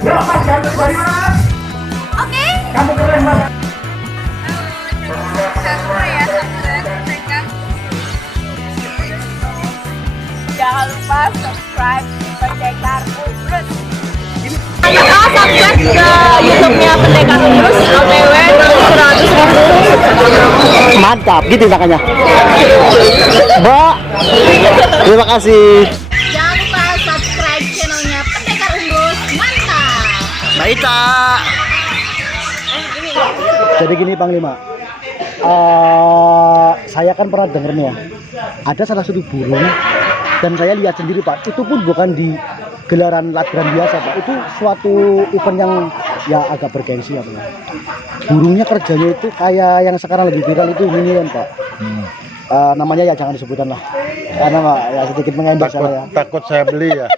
Oke. Kamu keren banget. Jangan lupa subscribe Pendekar Umrus. Jangan lupa subscribe ke YouTube-nya Pendekar Umrus. OTW 100.000. Mantap, gitu makanya. Mbak, terima kasih. Jangan lupa subscribe channelnya Pendekar Umrus. Mantap. Baita. Jadi gini Panglima, saya kan pernah denger nih ya, ada salah satu burung dan saya lihat sendiri Pak, itu pun bukan di gelaran latihan biasa Pak, itu suatu event yang ya agak bergengsi ya Pak. Burungnya kerjanya itu kayak yang sekarang lagi viral itu minion Pak. Namanya ya jangan disebutkan lah, karena Pak ya sedikit mengendorse saya. Takut saya beli ya.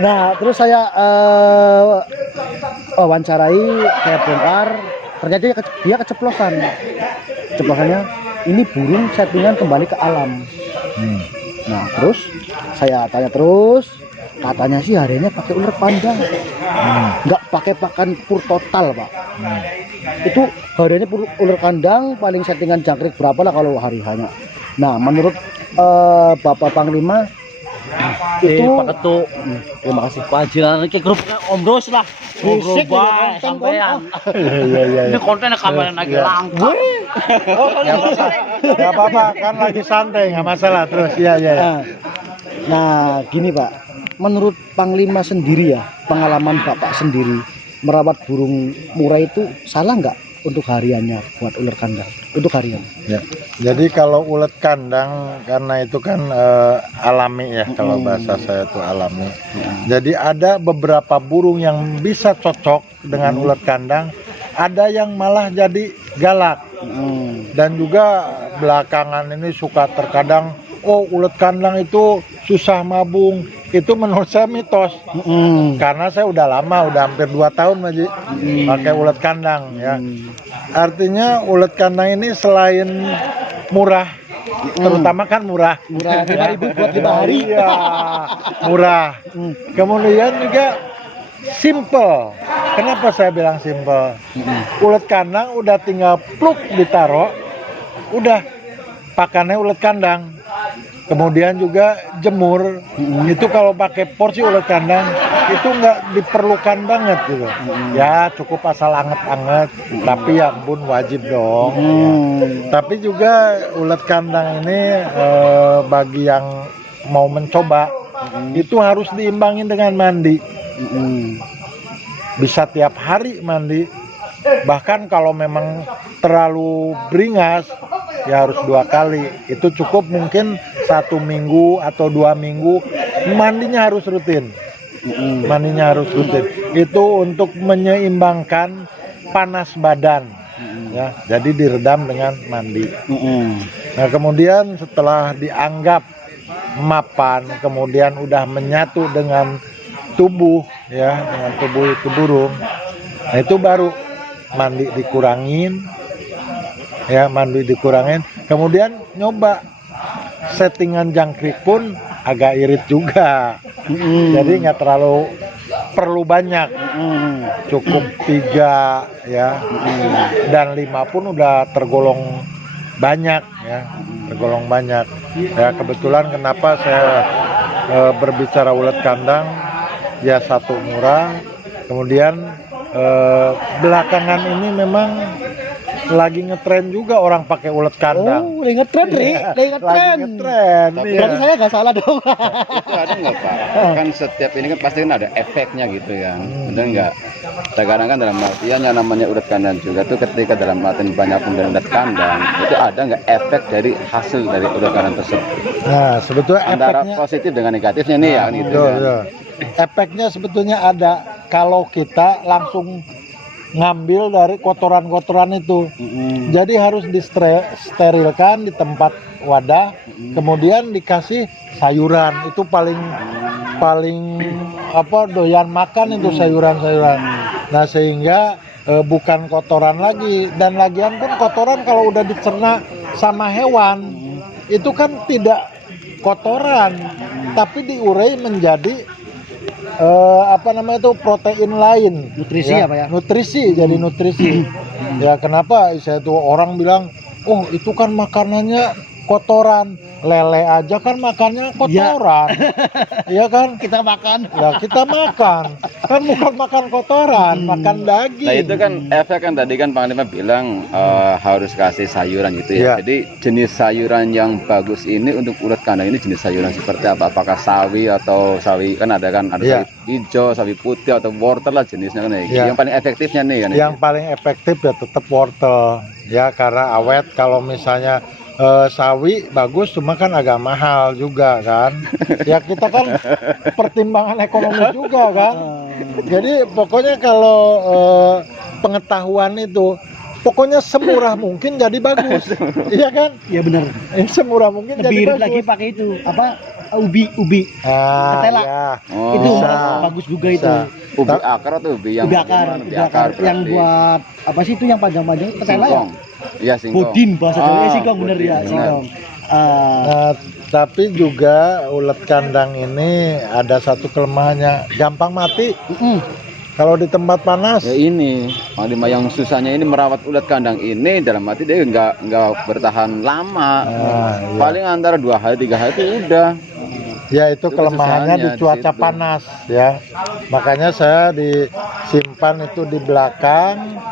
Nah terus saya wawancarai, saya bongkar, ternyata dia keceplosan. Ceplosannya ini burung settingan kembali ke alam. Nah terus saya tanya terus, katanya sih harinya pakai ular pandang, nggak pakai pakan pur total Pak. Itu harianya pur ular kandang, paling settingan jangkrik berapa lah kalau hari hanya. Nah menurut Bapak Panglima itu Pak Ketu, terima kasih. wajiran ke grup Om Bros lah. Bisik Ngobrol ini bae konten, sampean. Iya. Ini konten kamera lagi langka. Gak apa-apa, kan lagi santai, nggak masalah. Terus ya. Nah gini Pak, menurut Panglima sendiri ya, pengalaman Bapak sendiri merawat burung murai itu salah nggak untuk hariannya buat ular kandang untuk harian? Ya. Jadi kalau ulet kandang karena itu kan alami ya, kalau bahasa saya itu alami. Jadi ada beberapa burung yang bisa cocok dengan ulet kandang, ada yang malah jadi galak. Dan juga belakangan ini suka terkadang ulet kandang itu susah mabung. Itu menurut saya mitos. Karena saya udah lama, udah hampir 2 tahun Maji pakai ulet kandang ya. Artinya ulet kandang ini selain murah, terutama kan murah 5.000 buat 5 hari. Iya, murah. Kemudian juga simple. Kenapa saya bilang simple? Ulet kandang udah tinggal pluk ditaruh, udah pakannya ulet kandang. Kemudian juga jemur, itu kalau pakai porsi ulet kandang itu nggak diperlukan banget gitu. Ya cukup asal anget-anget, tapi ya ampun wajib dong. Ya. Tapi juga ulet kandang ini bagi yang mau mencoba itu harus diimbangin dengan mandi. Bisa tiap hari mandi. Bahkan kalau memang terlalu beringas ya harus 2 kali. Itu cukup mungkin 1 minggu atau 2 minggu mandinya harus rutin. Mandinya harus rutin. Itu untuk menyeimbangkan panas badan. Ya, jadi diredam dengan mandi. Nah kemudian setelah dianggap mapan, kemudian udah menyatu dengan tubuh ya, dengan tubuh itu burung. Nah itu baru mandi dikurangin ya, mandi dikurangin, kemudian nyoba settingan jangkrik pun agak irit juga. Jadi nggak terlalu perlu banyak, cukup 3 ya, dan 5 pun udah tergolong banyak ya, tergolong banyak ya. Kebetulan kenapa saya berbicara ulet kandang ya, satu murah, kemudian belakangan ini memang lagi ngetren juga orang pakai ulet kandang. Oh, lagi ngetren, Ri. Lagi ngetren. Berarti saya nggak salah dong. Itu ada nggak Pak? Kan setiap ini kan pasti kan ada efeknya gitu ya. Benar nggak? Sekarang kan dalam artian yang namanya ulet kandang juga tuh ketika dalam artian banyak penggunaan ulet kandang, itu ada nggak efek dari hasil dari ulet kandang tersebut? Nah, sebetulnya Antara efeknya positif dengan negatifnya nih ya gitu kan. Efeknya sebetulnya ada kalau kita langsung ngambil dari kotoran-kotoran itu. Jadi harus disterilkan di tempat wadah, kemudian dikasih sayuran. Itu paling doyan makan itu sayuran-sayuran. Nah sehingga bukan kotoran lagi, dan lagian pun kotoran kalau udah dicerna sama hewan itu kan tidak kotoran, tapi diurai menjadi apa namanya itu protein lain. Nutrisi apa ya? Nutrisi, jadi nutrisi. Ya kenapa saya tuh orang bilang, oh itu kan makanannya kotoran, lele aja kan makannya kotoran, iya kan? Kita makan. Ya kita makan, kan bukan makan kotoran, makan daging. Nah itu kan efek kan tadi kan Panglima bilang harus kasih sayuran gitu ya. Iya. Jadi jenis sayuran yang bagus ini untuk ulat kandang ini jenis sayuran seperti apa? Apakah sawi atau sawi kan ada Iya. sawi hijau, sawi putih atau wortel lah jenisnya kan ya. Iya. Yang paling efektifnya nih kan. Yang paling efektif ya tetap wortel, ya karena awet. Kalau misalnya sawi bagus, cuma kan agak mahal juga kan. Ya kita kan pertimbangan ekonomi juga kan. Jadi pokoknya kalau pengetahuan itu, pokoknya semurah mungkin jadi bagus, iya kan? Ya benar. Semurah mungkin Lebih jadi irit bagus. lagi pakai itu apa? Ubi. Ah, Ketela. ya. Oh. Itu Bisa. bagus juga itu. Bisa. Ubi akar atau ubi yang Ubi akar, bagaimana? Ubi akar yang berarti. buat apa sih itu yang panjang-panjang ketela ya? Singkong. Iya singkong. Bodin bahasa Jawa singkong bener bodin, ya, bener. singkong. Nah, tapi juga ulat kandang ini ada satu kelemahannya, gampang mati kalau di tempat panas. Ya ini Panglima yang susahnya ini merawat ulat kandang ini dalam arti dia nggak bertahan lama. Ah, iya. Paling antara 2 hari 3 hari itu udah. Ya itu Itu kelemahannya di kesusahannya di cuaca situ. panas ya. Makanya saya disimpan itu di belakang.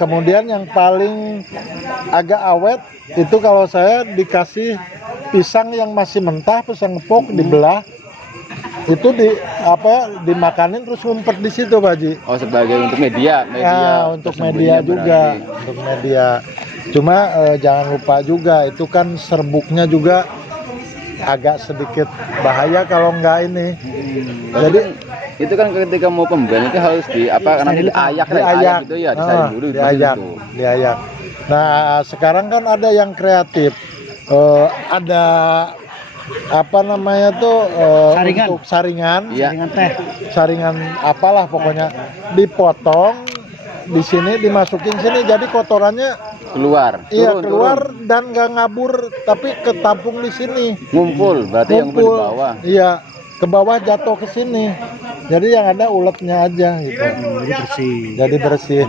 Kemudian yang paling agak awet itu kalau saya dikasih pisang yang masih mentah, pisang epok dibelah, itu dimakanin terus ngumpet di situ Pak Haji. Oh sebagai untuk media Ya, untuk media tersembunyi juga, berarti. untuk media. Cuma jangan lupa juga itu kan serbuknya juga agak sedikit bahaya kalau enggak ini. Jadi itu kan ketika mau pembelian itu harus nanti diayak gitu ya, disaring dulu diayak, gitu. diayak. Nah, sekarang kan ada yang kreatif. Ada apa namanya tuh Saringan. untuk saringan, Iya. Dengan teh. saringan apalah pokoknya dipotong di sini dimasukin sini jadi kotorannya Keluar. iya Turun, keluar dan nggak ngabur tapi ketampung di sini. Ngumpul, berarti yang ngumpul di bawah. Iya, ke bawah jatuh ke sini. Jadi yang ada uletnya aja gitu. Jadi bersih. Jadi bersih.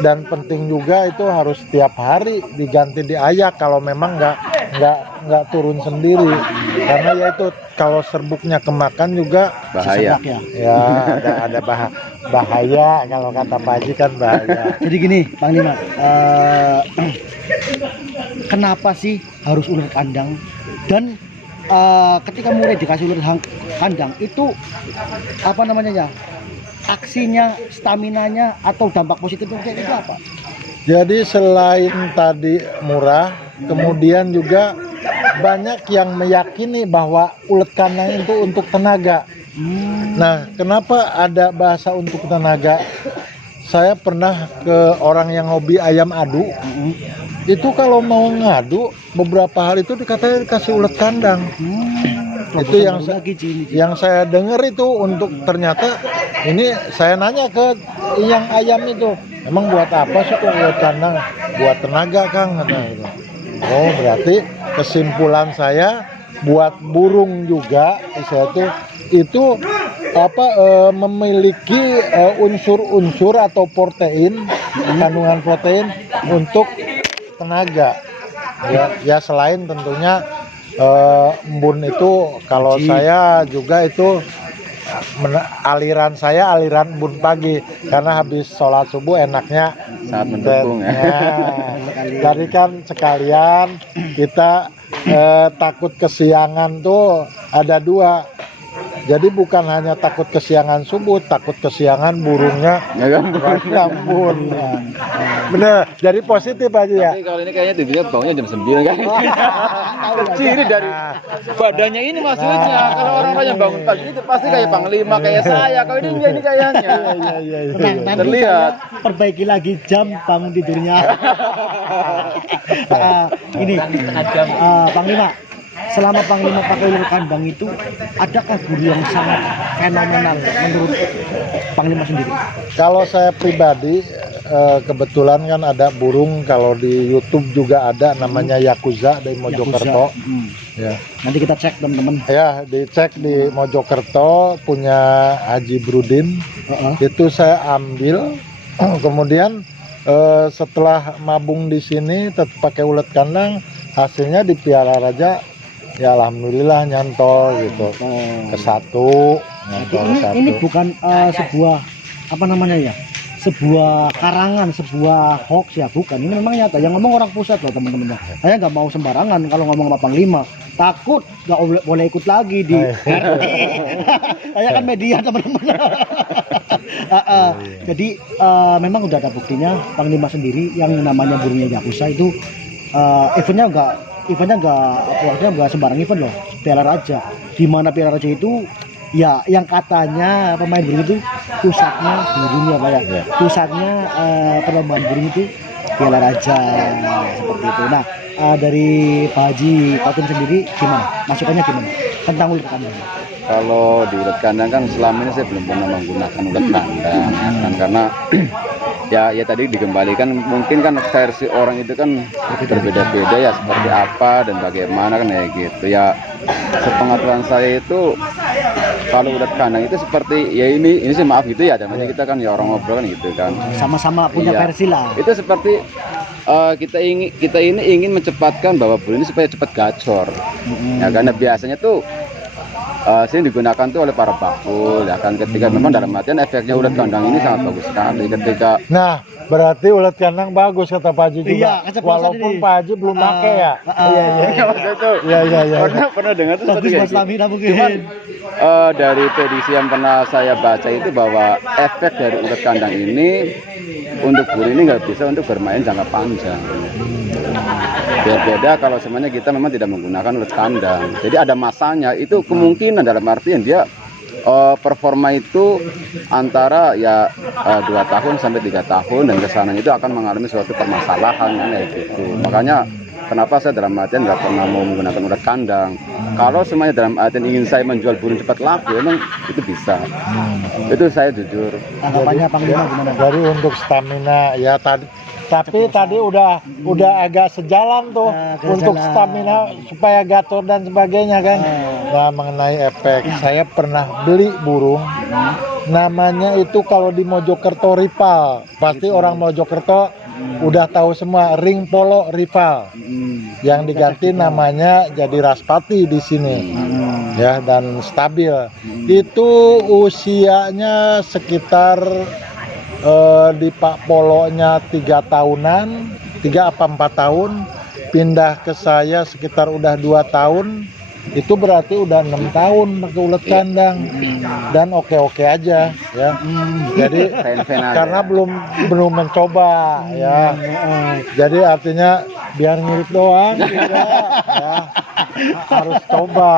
Dan penting juga itu harus setiap hari diganti diayak kalau memang nggak turun sendiri. Karena ya itu kalau serbuknya kemakan juga Bahaya. Sesak ya. ya ada bahaya kalau kata Pak Haji kan bahaya. Jadi gini, Panglima, kenapa sih harus ular kandang? Dan ketika mulai dikasih ular kandang itu apa namanya ya? Aksinya, staminanya atau dampak positifnya itu apa? Jadi selain tadi murah, kemudian juga banyak yang meyakini bahwa ulet kandang itu untuk tenaga. Nah, kenapa ada bahasa untuk tenaga? Saya pernah ke orang yang hobi ayam adu. Itu kalau mau ngadu beberapa hari itu dikatakan dikasih ulet kandang. Itu yang saya dengar itu untuk ternyata ini saya nanya ke yang ayam itu, emang buat apa sih kok ulet kandang? Buat tenaga Kang katanya gitu. Oh berarti kesimpulan saya buat burung juga saya tuh itu memiliki unsur-unsur atau protein, kandungan protein untuk tenaga. Ya selain tentunya embun itu kalau saya juga itu aliran embun pagi karena habis sholat subuh enaknya Saat mendukung ya. Jadi kan sekalian kita takut kesiangan tuh ada 2. Jadi bukan hanya takut kesiangan subuh, takut kesiangan burungnya nggak ngambun. Bener, jadi positif aja ya. Tapi kalau ini kayaknya tidurnya bangunnya jam 9 kan. Ciri dari badannya ini maksudnya. Kalau orang-orang yang bangun pagi itu pasti kayak Panglima, kayak saya. Kalau ini kayaknya. Nanti Terlihat. saya perbaiki lagi jam bangun tidurnya. Ini Panglima, selama Panglima pakai ular kandang itu adakah guru yang sangat fenomenal menurut Panglima sendiri? Kalau saya pribadi kebetulan kan ada burung, kalau di YouTube juga ada namanya Yakuza dari Mojokerto. Ya. Nanti kita cek teman-teman. Ya, dicek di Mojokerto punya Haji Brudin. Itu saya ambil. Kemudian setelah mabung di sini tetap pakai ulet kandang, hasilnya di Piara Raja ya alhamdulillah nyantol gitu. Ke satu, nyantol ke satu. Ini bukan sebuah apa namanya ya? Sebuah karangan, sebuah hoax ya, bukan. Ini memang nyata. Yang ngomong orang pusat loh teman-teman. Saya nggak mau sembarangan kalau ngomong sama Panglima. Takut nggak boleh ikut lagi di RT. Saya kan media teman-teman. Jadi memang udah ada buktinya. Panglima sendiri yang namanya burungnya Yakuza itu eventnya nggak sembarang event loh. Piala Raja. Di mana Piala Raja itu ya yang katanya pemain burung itu pusatnya burungnya Pak ya. Pusatnya perlombaan burung itu Piala Raja seperti itu. Nah, dari Pak Haji Patun sendiri gimana? Masukannya gimana? Tentang ulet kandang. Kalau di ulet kandang kan selama ini saya belum pernah menggunakan ulet kandang kan, karena ya tadi dikembalikan, mungkin kan versi orang itu kan berbeda-beda ya, seperti apa dan bagaimana kan ya gitu ya. Sepengetahuan saya itu kalau ulet kandang itu seperti ya ini sih maaf gitu ya, namanya kita kan ya orang ngobrol kan gitu kan, Sama-sama punya Iya. versi lah. Itu seperti kita ini ingin mencepatkan bahwa burung ini supaya cepat gacor. Ya karena biasanya tuh sini digunakan tuh oleh para bakul ya kan, ketika memang dalam artian efeknya ulet kandang ini sangat bagus sekali ketika. Nah, berarti ulet kandang bagus kata Pak Haji juga. Iya, keceplosan Walaupun ini. Pak Haji belum pakai ya. Iya. Maksudnya tuh Iya. pernah dengar tuh seperti Bagus kayak buat gitu. stamina mungkin. Cuman dari prediksi yang pernah saya baca itu bahwa efek dari ulet kandang ini untuk burung ini nggak bisa untuk bermain jangka panjang. Beda kalau semuanya kita memang tidak menggunakan ulet kandang. Jadi ada masanya, itu kemungkinan dalam artian dia performa itu antara ya 2 tahun sampai 3 tahun, dan kesananya itu akan mengalami suatu permasalahan kayak gitu. Makanya kenapa saya dalam artian nggak pernah mau menggunakan ulet kandang. Kalau semuanya dalam artian ingin saya menjual burung cepat laku, emang itu bisa. Itu saya jujur. Tanggapannya Panglima gimana? Dari untuk stamina ya tapi tadi udah agak sejalan tuh untuk sejalan. stamina supaya gator dan sebagainya kan. Nah, mengenai efek, saya pernah beli burung namanya itu kalau di Mojokerto rival, pasti orang Mojokerto udah tahu semua, ring polo rival, yang diganti namanya jadi Raspati di sini ya, dan stabil. Itu usianya sekitar di Pak Polonya 3 tahunan, 3 apa 4 tahun, pindah ke saya sekitar udah 2 tahun, itu berarti udah 6 tahun pakai ulet kandang dan oke aja ya. Jadi Fan-fan aja. karena belum mencoba ya, jadi artinya biar ngirit doang tidak ya, harus coba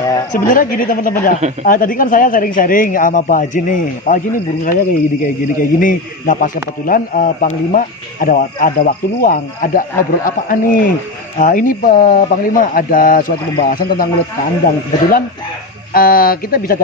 ya. Sebenarnya gini teman-teman ya. Tadi kan saya sharing-sharing sama Pak Haji nih. Pak Haji nih burung saya kayak gini. Nah pas kebetulan Panglima ada waktu luang, ada ngobrol apaan nih? Ini Panglima ada suatu pembahasan tentang ulet kandang. Kebetulan kita bisa